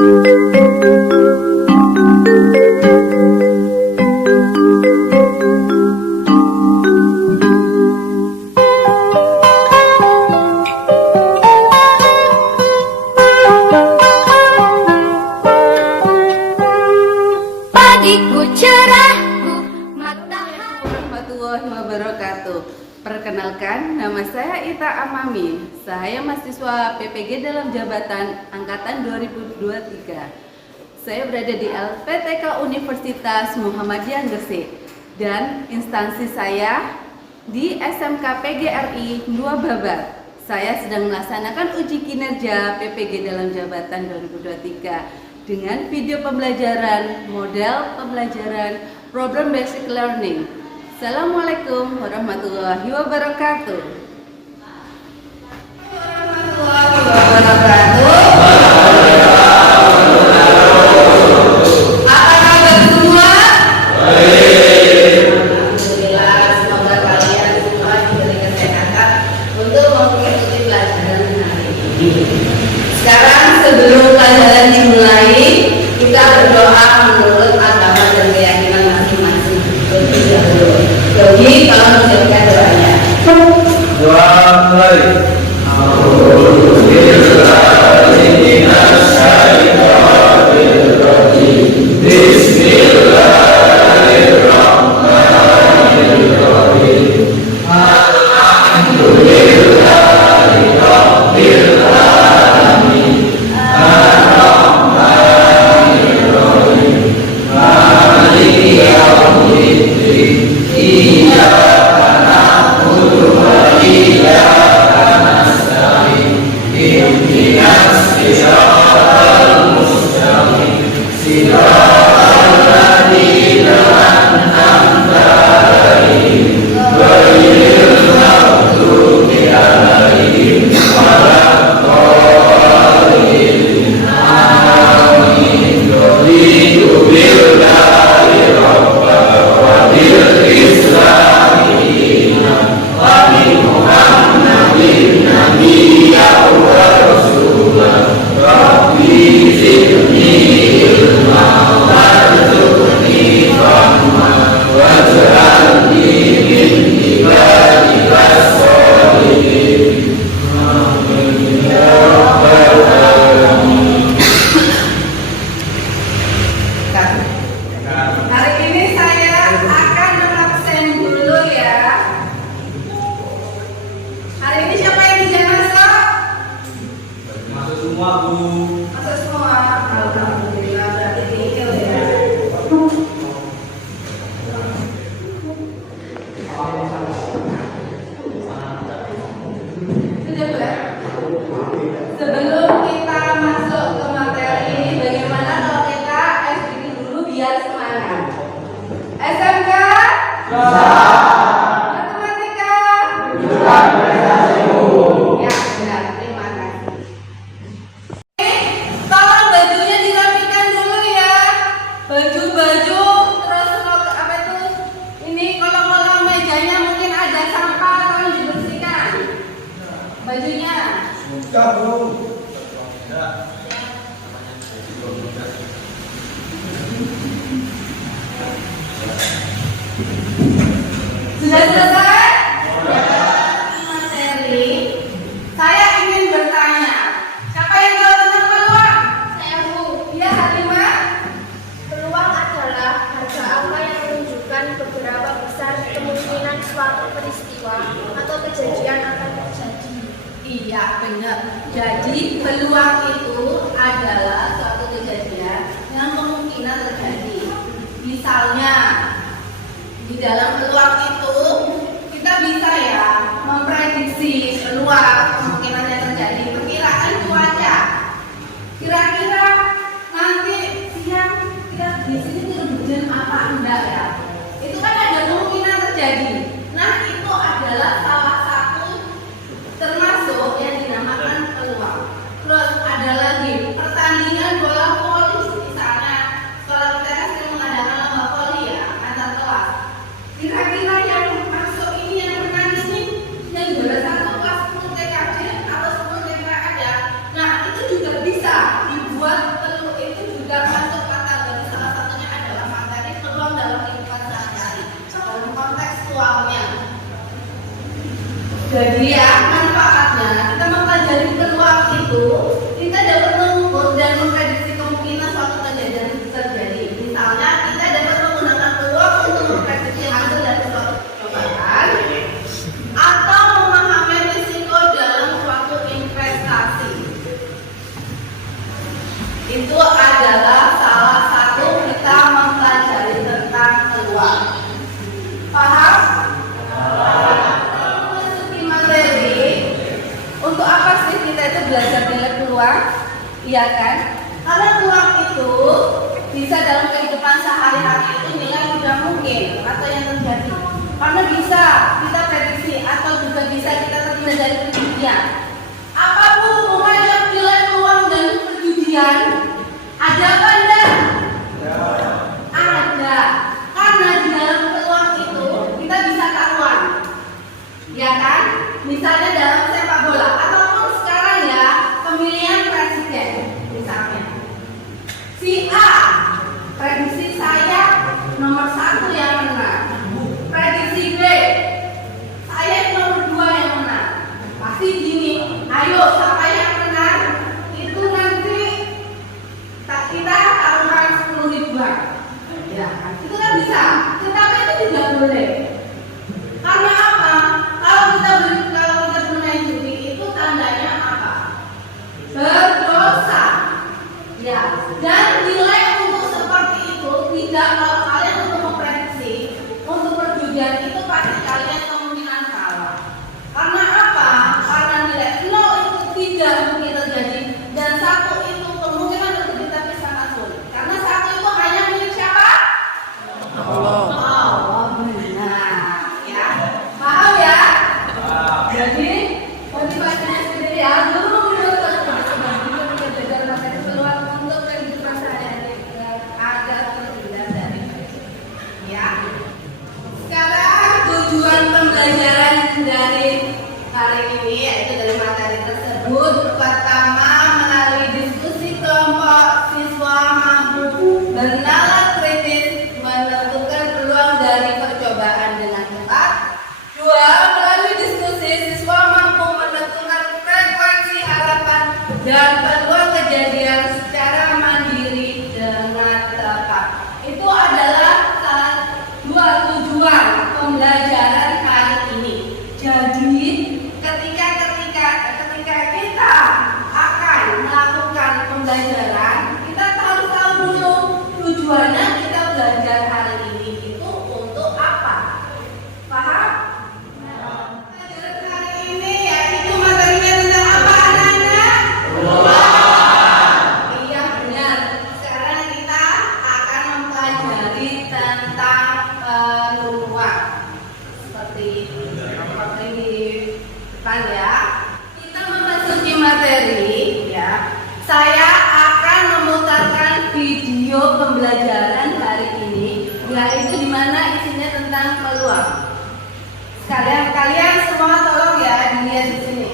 Warahmatullahi wabarakatuh. Perkenalkan, nama saya Ita Amami. Saya mahasiswa PPG dalam jabatan angkatan 2023. Saya berada di LPTK Universitas Muhammadiyah Gresik dan instansi saya di SMK PGRI 2 Babat. Saya sedang melaksanakan uji kinerja PPG dalam jabatan 2023 dengan video pembelajaran, model pembelajaran, problem basic learning. Assalamualaikum warahmatullahi wabarakatuh. Apa kabar semua? Alhamdulillah, semoga kalian semua diberi kesehatan untuk mengikuti pelajaran hari ini. Sekarang sebelum pelajaran dimulai, kita berdoa menurut agama dan keyakinan masing-masing. Jadi kalau menjadikan doanya. Doa mulai. Sebelum kita masuk ke materi ini, bagaimana kalau kita SPK dulu biar semangat? SMK? Matematika? Ya, benar. Terima kasih. Tolong bajunya dirapikan dulu ya. Baju-baju, terus apa itu? Ini kolong-kolong mejanya mungkin ada sampah, tolong dibersihkan. Bajunya. Sudah, Bu. Sudah selesai? Materi. Saya ingin bertanya. Siapa yang tahu tentang peluang? Saya Bu. Iya, Halimah. Peluang adalah harga angka yang menunjukkan beberapa besar kemungkinan suatu peristiwa atau kejadian akan terjadi. Iya, benar. Jadi peluang itu adalah suatu kejadian yang kemungkinan terjadi. Misalnya di dalam peluang itu kita bisa ya memprediksi peluang kemungkinan yang terjadi. Perkiraan cuaca. Kira-kira nanti siang kita di sini hujan apa enggak ya? Itu kan ada kemungkinan terjadi. Nah, itu adalah salah satu termasuk yang dinamakan peluang. Terus ada lagi pertandingan bola voli, misalnya sekolah kita kan sering mengadakan lomba voli ya antar kelas. Kira-kira Jadi ya, manfaatnya kita mempelajari peluang itu, kita dapat mengukur dan memprediksi kemungkinan suatu kejadian terjadi. Misalnya, kita dapat menggunakan peluang untuk memprediksi hasil dari suatu percobaan atau memahami risiko dalam suatu investasi. Itu adalah salah satu kita mempelajari tentang peluang. Paham? Memasuki materi, untuk apa sih kita itu belajar nilai peluang? Iya kan? Karena peluang itu bisa dalam kehidupan sehari-hari itu nilai tidak mungkin atau yang terjadi. Karena bisa kita prediksi atau juga bisa kita terhindar dari perjudian. Apapun hubungannya nilai peluang dan perjudian, ada apa enggak? Ada. Karena di dalam peluang itu kita bisa taruhan, ya kan? Misalnya dalam sepak bola ataupun sekarang ya pemilihan presiden, misalnya si A prediksi saya nomor 1 yang menang, prediksi B saya nomor 2 yang menang. Pasti gini, ayo siapa yang menang itu nanti kita taruhan 10 ribuan. Ya, itu kan bisa, tetapi itu tidak boleh. Karena apa? Kalau kita bermain judi itu tandanya apa? Berdosa. Ya, dan nilai untuk seperti itu tidak, kalau kalian untuk memprediksi untuk perjudian itu pasti kalian kemungkinan salah. Karena apa? Karena nilai 0 itu tidak mungkin terjadi dan 1 itu kemungkinan terjadi tapi sangat sulit. Karena 1 itu hanya milik siapa? Allah, benar, ya. Paham ya? Jadi motivasinya sendiri ya, dulu belajar materi peluang untuk kehidupan sehari-hari agar terhindar dari ya. Sekarang tujuan pembelajaran dari hari ini yaitu dari materi tersebut, pertama melalui diskusi kelompok siswa mampu bernalar kritis menentukan peluang dari percobaan dengan tepat. 2. Melalui diskusi siswa mampu menentukan frekuensi harapan dan peluang kejadian secara mandiri dengan tepat. Itu adalah salah 2 tujuan pembelajaran hari ini. Jadi ketika kita akan melakukan pembelajaran, kita harus tahu dulu tujuannya kita belajar hari ini itu untuk apa. Paham? Pembelajaran hari ini yaitu materinya tentang apa anak-anak? Iya benar. Sekarang kita akan mempelajari tentang peluang. Seperti di depan ya. Kita memasuki materi ya. Saya akan memutarkan video pembelajaran hari ini, yaitu di mana isinya tentang peluang. Kalian semua tolong ya dilihat di sini.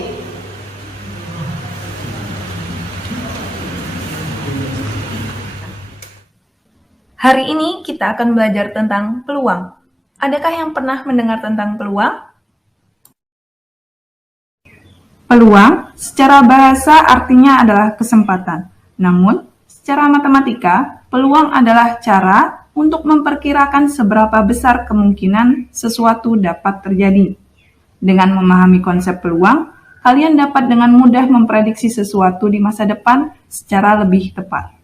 Hari ini kita akan belajar tentang peluang. Adakah yang pernah mendengar tentang peluang? Peluang secara bahasa artinya adalah kesempatan. Namun, secara matematika, peluang adalah cara untuk memperkirakan seberapa besar kemungkinan sesuatu dapat terjadi. Dengan memahami konsep peluang, kalian dapat dengan mudah memprediksi sesuatu di masa depan secara lebih tepat.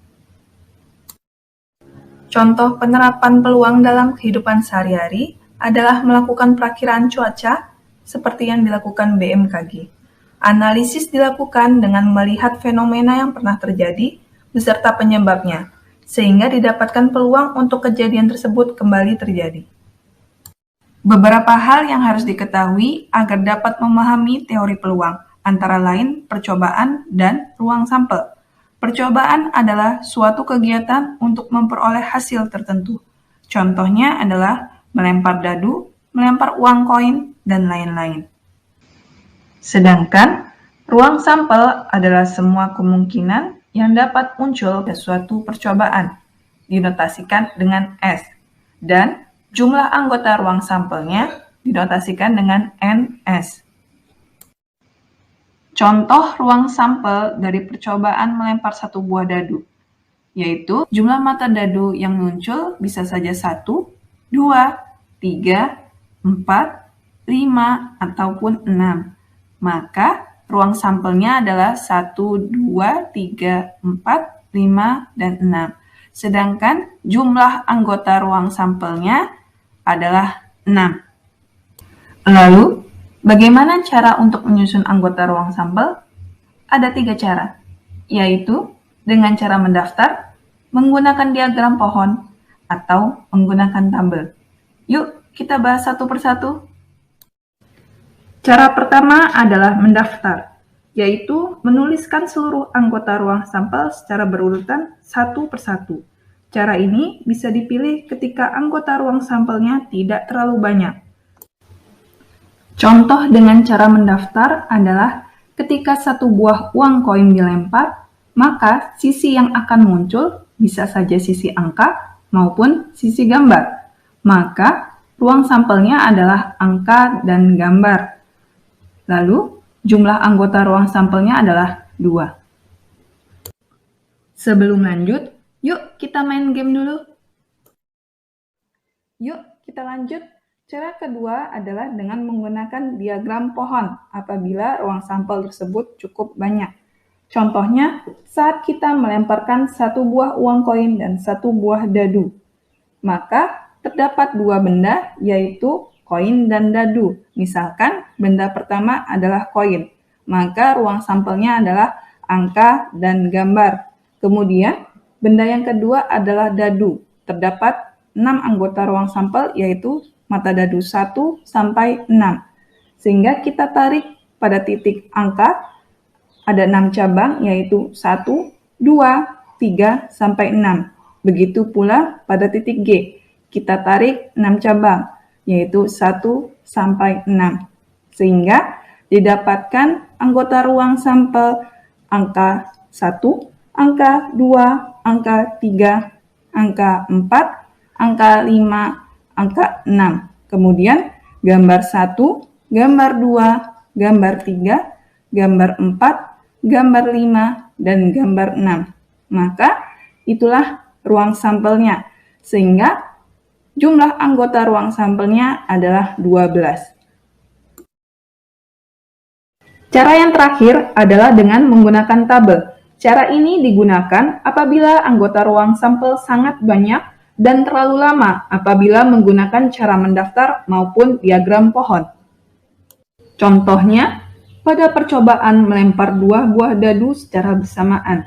Contoh penerapan peluang dalam kehidupan sehari-hari adalah melakukan perakiraan cuaca seperti yang dilakukan BMKG. Analisis dilakukan dengan melihat fenomena yang pernah terjadi beserta penyebabnya, sehingga didapatkan peluang untuk kejadian tersebut kembali terjadi. Beberapa hal yang harus diketahui agar dapat memahami teori peluang, antara lain percobaan dan ruang sampel. Percobaan adalah suatu kegiatan untuk memperoleh hasil tertentu. Contohnya adalah melempar dadu, melempar uang koin, dan lain-lain. Sedangkan ruang sampel adalah semua kemungkinan yang dapat muncul dari suatu percobaan, dinotasikan dengan S, dan jumlah anggota ruang sampelnya dinotasikan dengan NS. Contoh ruang sampel dari percobaan melempar satu buah dadu, yaitu jumlah mata dadu yang muncul bisa saja 1, 2, 3, 4, 5, ataupun 6. Maka ruang sampelnya adalah 1, 2, 3, 4, 5, dan 6. Sedangkan jumlah anggota ruang sampelnya adalah 6. Lalu, bagaimana cara untuk menyusun anggota ruang sampel? Ada 3 cara, yaitu dengan cara mendaftar, menggunakan diagram pohon, atau menggunakan tabel. Yuk, kita bahas satu persatu. Cara pertama adalah mendaftar, yaitu menuliskan seluruh anggota ruang sampel secara berurutan satu persatu. Cara ini bisa dipilih ketika anggota ruang sampelnya tidak terlalu banyak. Contoh dengan cara mendaftar adalah ketika satu buah uang koin dilempar, maka sisi yang akan muncul bisa saja sisi angka maupun sisi gambar. Maka ruang sampelnya adalah angka dan gambar. Lalu, jumlah anggota ruang sampelnya adalah 2. Sebelum lanjut, yuk kita main game dulu. Yuk kita lanjut. Cara kedua adalah dengan menggunakan diagram pohon apabila ruang sampel tersebut cukup banyak. Contohnya, saat kita melemparkan satu buah uang koin dan satu buah dadu. Maka, terdapat 2 benda, yaitu koin dan dadu. Misalkan, benda pertama adalah koin, maka ruang sampelnya adalah angka dan gambar. Kemudian, benda yang kedua adalah dadu. Terdapat 6 anggota ruang sampel, yaitu mata dadu 1 sampai 6. Sehingga kita tarik pada titik angka, ada 6 cabang, yaitu 1, 2, 3, sampai 6. Begitu pula pada titik G, kita tarik 6 cabang, yaitu 1 sampai 6. Sehingga didapatkan anggota ruang sampel angka 1, angka 2, angka 3, angka 4, angka 5, angka 6. Kemudian gambar 1, gambar 2, gambar 3, gambar 4, gambar 5, dan gambar 6. Maka itulah ruang sampelnya. Sehingga jumlah anggota ruang sampelnya adalah 12. Cara yang terakhir adalah dengan menggunakan tabel. Cara ini digunakan apabila anggota ruang sampel sangat banyak dan terlalu lama apabila menggunakan cara mendaftar maupun diagram pohon. Contohnya, pada percobaan melempar 2 buah dadu secara bersamaan,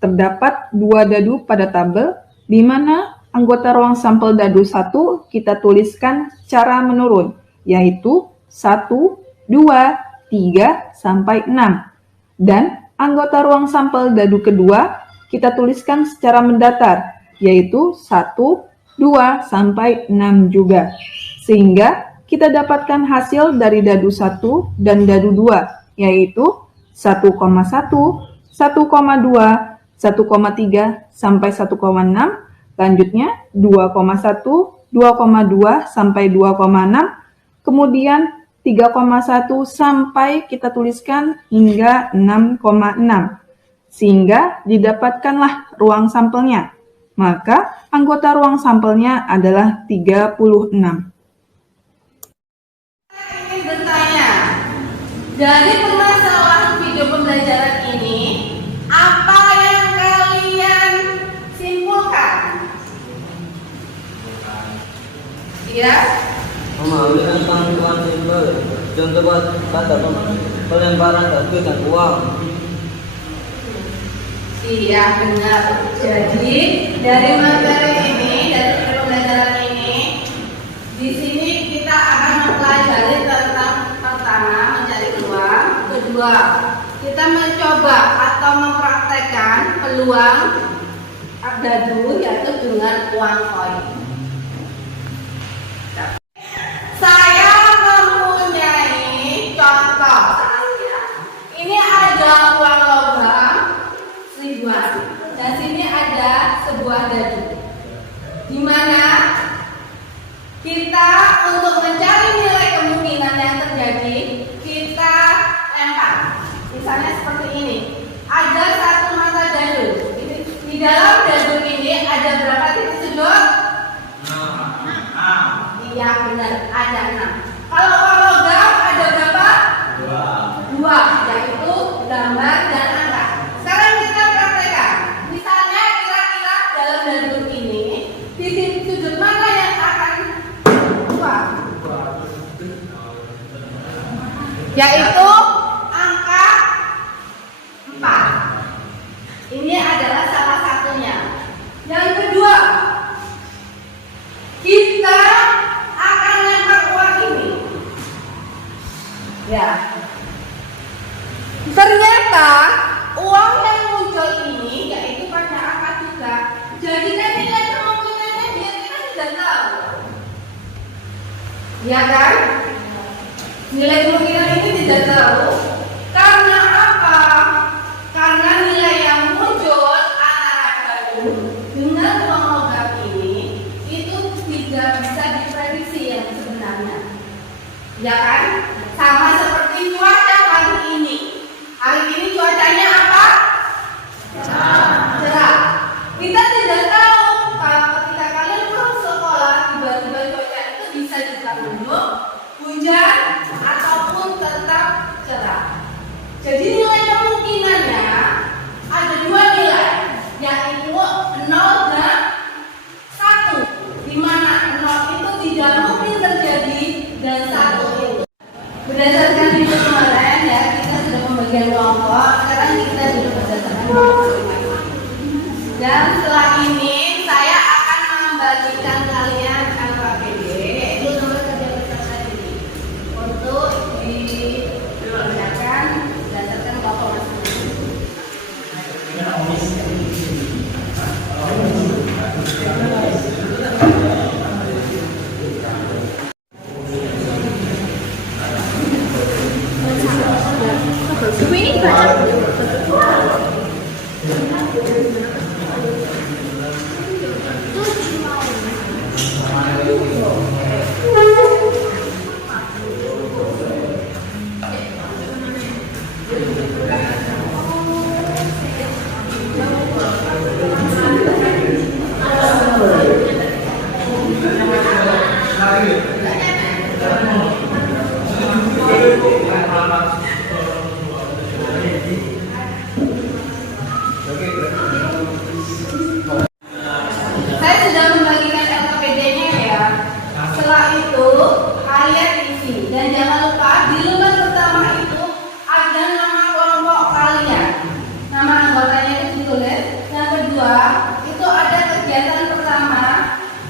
terdapat 2 dadu pada tabel, di mana anggota ruang sampel dadu 1 kita tuliskan secara menurun, yaitu 1, 2, 3, sampai 6. Dan anggota ruang sampel dadu kedua kita tuliskan secara mendatar, yaitu 1, 2, sampai 6 juga. Sehingga kita dapatkan hasil dari dadu 1 dan dadu 2, yaitu 1,1, 1,2, 1,3, sampai 1,6. Lanjutnya 2,1, 2,2, sampai 2,6. Kemudian 3,1 sampai kita tuliskan hingga 6,6. Sehingga didapatkanlah ruang sampelnya. Maka anggota ruang sampelnya adalah 36. Saya ingin bertanya, dari permasalahan video pembelajaran ini, apa yang kalian simpulkan? Iya? Mengambil pangkuan simbol. Contoh pada pelemparan dadu dan uang. Iya, benar. Jadi dari materi ini, dari pembelajaran ini, di sini kita akan mempelajari tentang pertama mencari uang, kedua kita mencoba atau mempraktekkan peluang dadu yaitu dengan uang koin. Saya mempunyai contoh. Ini ada uang logam ribuan. Dan sini ada sebuah dadu. Di mana kita untuk mencari nilai kemungkinan yang terjadi, kita lempar. Misalnya seperti ini. Ada satu mata dadu. Di dalam dadu ini ada berapa titik sudut? 6. Iya benar, ada 6. Kalau logam ada berapa? 2, yaitu gambar dan angka. Sekarang kita praktekkan. Misalnya kira-kira dalam dadu ini titik sudut mana yang akan keluar? Yaitu angka 4. Ini adalah salah satunya. Yang kedua, kita akan lempar uang ini. Ya. Ternyata uang yang muncul ini yaitu pada angka 3. Jadi kan nilai kemungkinannya dia kita tidak tahu. Ya kan? Nilai kemungkinan ini tidak tahu. Karena apa? Karena nilai yang muncul antara dadu dengan uang logam ini itu tidak bisa diprediksi yang sebenarnya. Ya kan? Sama seperti cuaca hari ini. Hari ini cuacanya apa? Cerah. Kita tidak tahu kalau ketika kalian pulang sekolah tiba-tiba cuaca itu bisa juga mendung, hujan ataupun tetap cerah. Jadi nilai kemungkinannya ada 2 nilai, yaitu 0 dan 1. Di mana 0 itu tidak mungkin terjadi dan 1 itu. Berdasarkan video kemarin ya, kita sudah membagikan kelompok. Sekarang kita sudah berdasarkan kelompok. Dan setelah ini saya akan membagikan kalian LKPD, yaitu nomor kerja peserta didik, untuk dikerjakan berdasarkan kelompok masing-masing. Saya sudah membagikan LKPD-nya ya. Setelah itu kalian isi dan jangan lupa di lembar pertama itu ada nama kelompok kalian, nama anggotanya itu ditulis. Yang kedua itu ada kegiatan pertama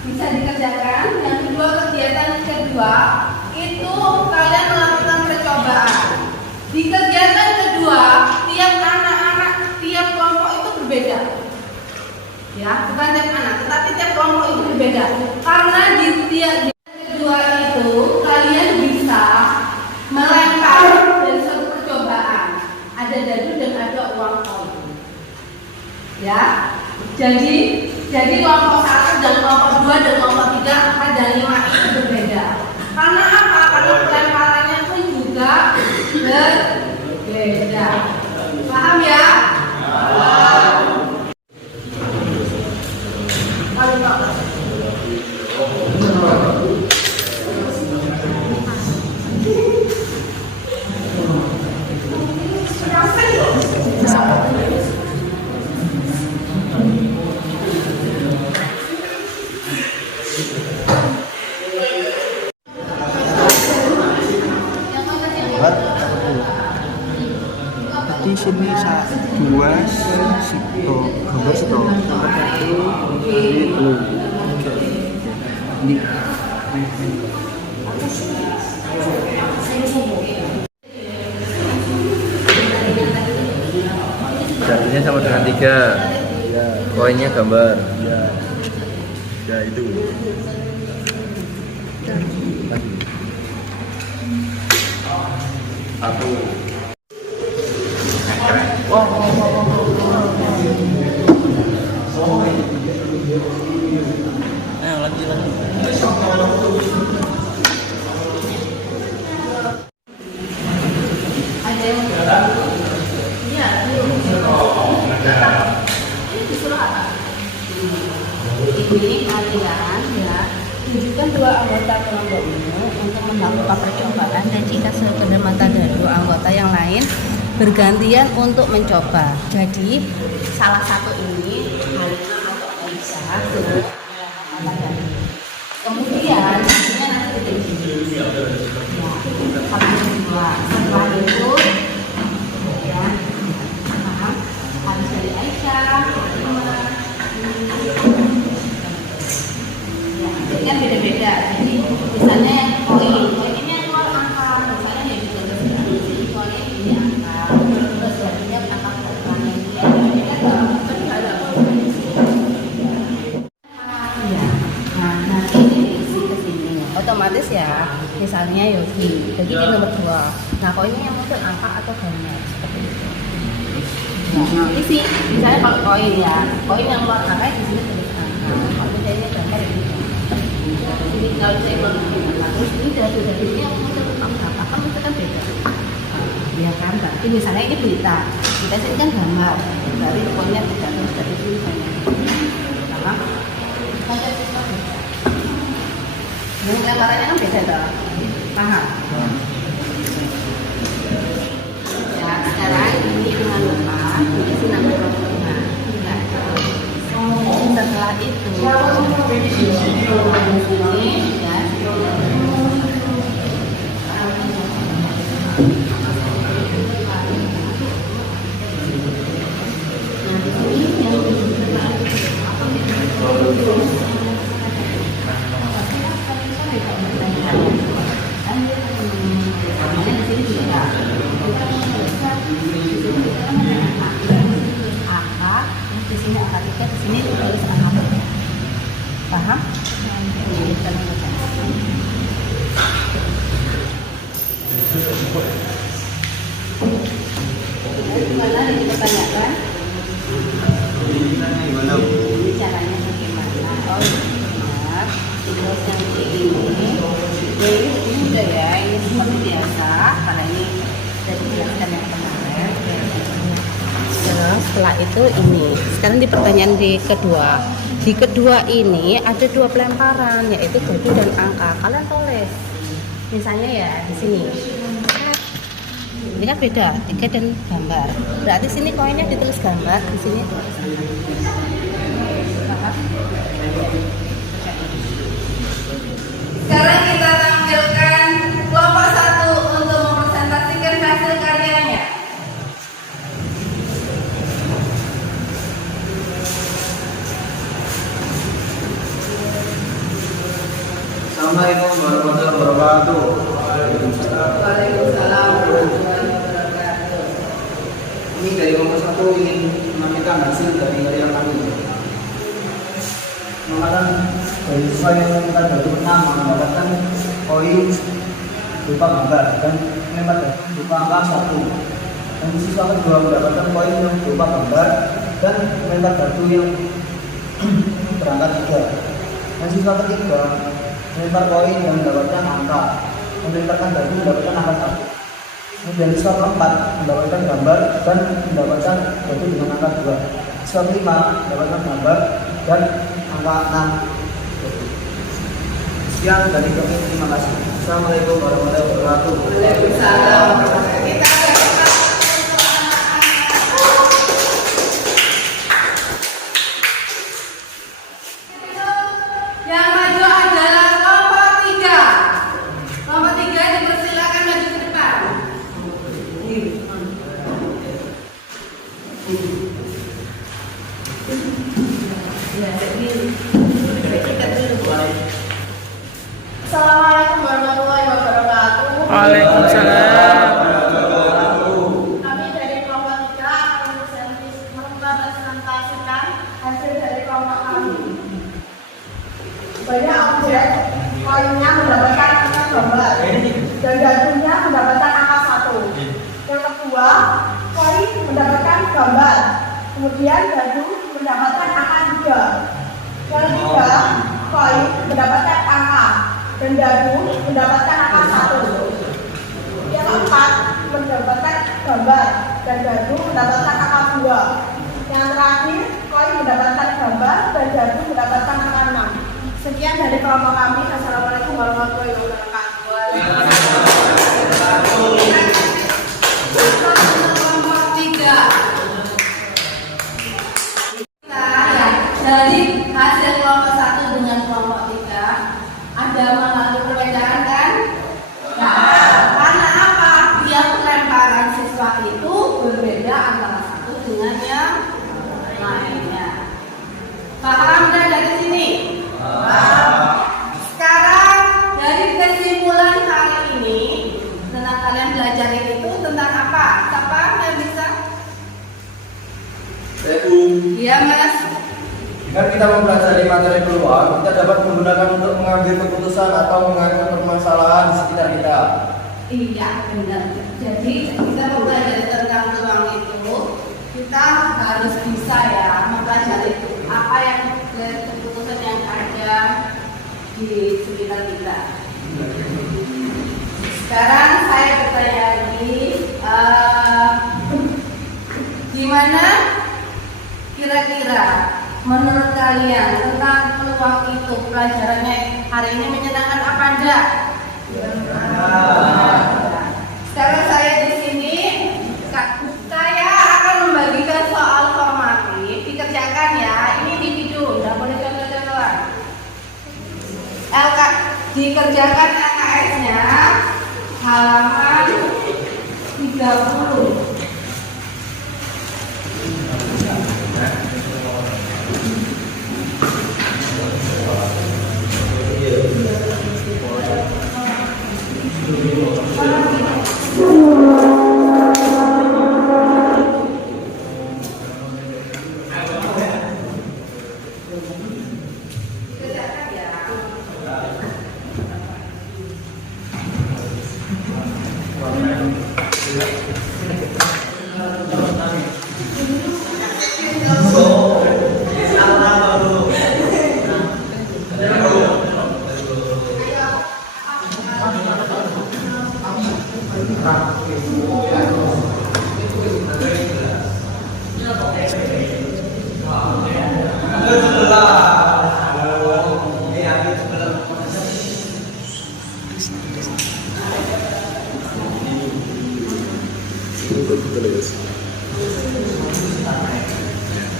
bisa dikerjakan. Yang kedua kegiatan kedua itu kalian melakukan percobaan. Di kegiatan kedua tiap anak-anak tiap kelompok itu berbeda. Ya, bukan tiap anak, tetapi tiap kelompok itu berbeda. Karena di tiap kedua itu kalian bisa melempar dari suatu percobaan. Ada dadu dan ada uang koin. Ya, jadi kelompok 1 dan kelompok 2 dan kelompok 3 ada 5 itu berbeda. Karena apa? Karena pelemparannya pun juga berbeda. Paham ya? Di sini 2 sito gambar sito ini jadinya sama dengan 3 koinnya gambar ya itu satu Lagi. Ada yang disuruh apa? Ini kalian ya tunjukkan dua anggota kelompokmu untuk melakukan percobaan, dan jika sekedar mata dari dua anggota yang lain bergantian untuk mencoba. Jadi salah satu ini Halina atau Aisyah dengan mata dari. Kemudian ini nanti dibagi. Ya, satu dua. Setelah itu ya, paham? Habis dari Aisyah. Jadi kan beda-beda. Jadi misalnya koin ini keluar angka, misalnya ya bisa jadi koin ini angka, terus jadinya angka berapa ini ya, kan nggak ada ya. Nah nanti diisi ke sini, otomatis ya. Misalnya Yogi, jadi di nomor 2. Nah koinnya yang muncul angka atau gambar seperti itu. Nah isi, misalnya kalau koin ya, koin yang keluar angka di sini tulis angka, kalau misalnya gambar ini. Jadi kalau saya mau terus ini dari ini yang muncul apa kan itu kan beda. Ya kan, berarti misalnya ini berita, kita sini kan gambar, dari koinnya tidak terus dari sini banyak. Sama, konsepnya beda. Yang gambarannya kan beda toh, paham? Ya sekarang ini dengan lepas, isi nama kelompoknya. Setelah itu ini ya. Paham? Gimana dipertanyakan? Caranya bagaimana? Oh benar. Terus yang ini udah ya, ini seperti biasa karena ini sudah dijelaskan yang kemarin. Terus setelah itu ini, sekarang di pertanyaan kedua. Di kedua ini ada 2 pelemparan, yaitu jadu dan angka. Kalian tulis, misalnya ya di sini. Ini kan beda, 3 dan gambar. Berarti sini koinnya ditulis gambar, di sini tulis angka. Sekarang kita tampilkan kelompok 1 untuk mempresentasikan hasil karyanya. Assalamualaikum warahmatullahi wabarakatuh. Waalaikumsalam warahmatullahi wabarakatuh. Ini dari kelompok 1 ingin menampilkan hasil dari karya kami. Mengatakan dari siswa yang kita pertama mendapatkan koin berupa gambar dan lempar berupa angka 1. Dan siswa kedua mendapatkan koin yang berupa gambar dan lempar batu yang berangkat 3. Dan siswa ketiga melempar koin dan mendapatkan angka, melemparkan batu mendapatkan angka 1. Kemudian siswa keempat mendapatkan gambar dan mendapatkan batu dengan angka 2. Siswa kelima mendapatkan gambar dan angka 6. Sekian dari kami, terima kasih. Assalamualaikum warahmatullahi wabarakatuh. Waalaikumsalam. Kita yang maju adalah kelompok 3. Kelompok 3 dipersilakan maju ke depan. Ya, jadi kita dulu. Assalamualaikum warahmatullahi wabarakatuh. Waalaikumsalam. Kami dari kelompok 3 akan mempresentasikan hasil dari kelompok kami. Banyak objek, koinnya mendapatkan angka gambar dan jadunya mendapatkan angka 1. Yang kedua, koin mendapatkan gambar, kemudian jadu mendapatkan angka 3. Yang ketiga, koin mendapatkan angka dan jadu mendapatkan angka 1. Yang keempat, mendapatkan gambar dan jadu mendapatkan angka 2. Yang terakhir, Koi mendapatkan gambar dan Jadu mendapatkan angka 6. Sekian dari kelompok kami. Assalamualaikum warahmatullahi wabarakatuh. Kelompok 3. Nah, ya, dari hasil kelompok 1 dengan kelompok 3 ada mengalami perbedaan kan? Nah, karena apa? Dia pelemparan siswa itu berbeda antara satu dengan yang lainnya. Paham dan dari sini? Sekarang dari kesimpulan hari ini tentang kalian belajar itu tentang apa? Siapa yang bisa? Iya Mas. Dengan kita mempelajari materi peluang, kita dapat menggunakan untuk mengambil keputusan atau mengatur permasalahan di sekitar kita. Iya benar. Jadi kita mempelajari tentang peluang itu, kita harus bisa ya mempelajari apa yang keputusan yang ada di sekitar kita. Sekarang saya bertanya lagi, gimana kira-kira menurut kalian tentang peluang itu pelajarannya hari ini menyenangkan apa enggak? Sekarang saya di sini, saya akan membagikan soal formatif dikerjakan ya. Ini individu, nggak boleh contoh-contohan. Dikerjakan LKS-nya halaman 30.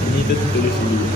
Ini itu tulis dulu.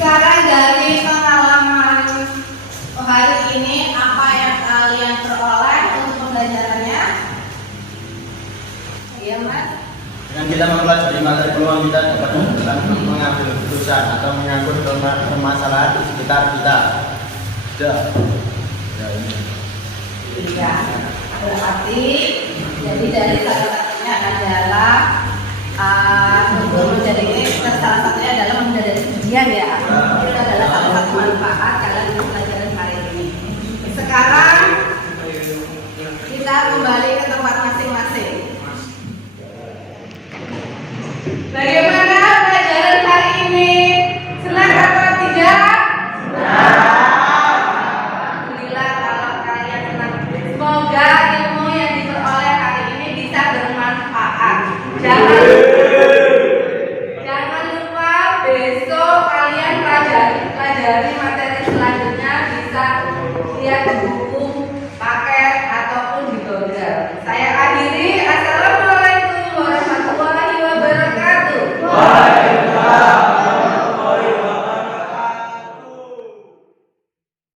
Sekarang dari pengalaman hari ini, apa yang kalian peroleh untuk pembelajarannya? Iya Mas? Dengan kita mempelajari materi peluang, kita dapat mengambil keputusan atau menyangkut permasalahan di sekitar kita. Iya. Berarti jadi dari salah satunya adalah untuk menjadi ini salah satunya adalah menjadi ujian ya. Itu adalah salah satu manfaat kalian untuk pelajaran hari ini. Sekarang kita kembali ke tempat masing-masing. Bagaimana pelajaran hari ini? Senang atau tidak? Alhamdulillah kalau kalian senang. Semoga ilmu yang diperoleh hari ini bisa bermanfaat. Jangan lupa besok kalian pelajari materi selanjutnya bisa lihat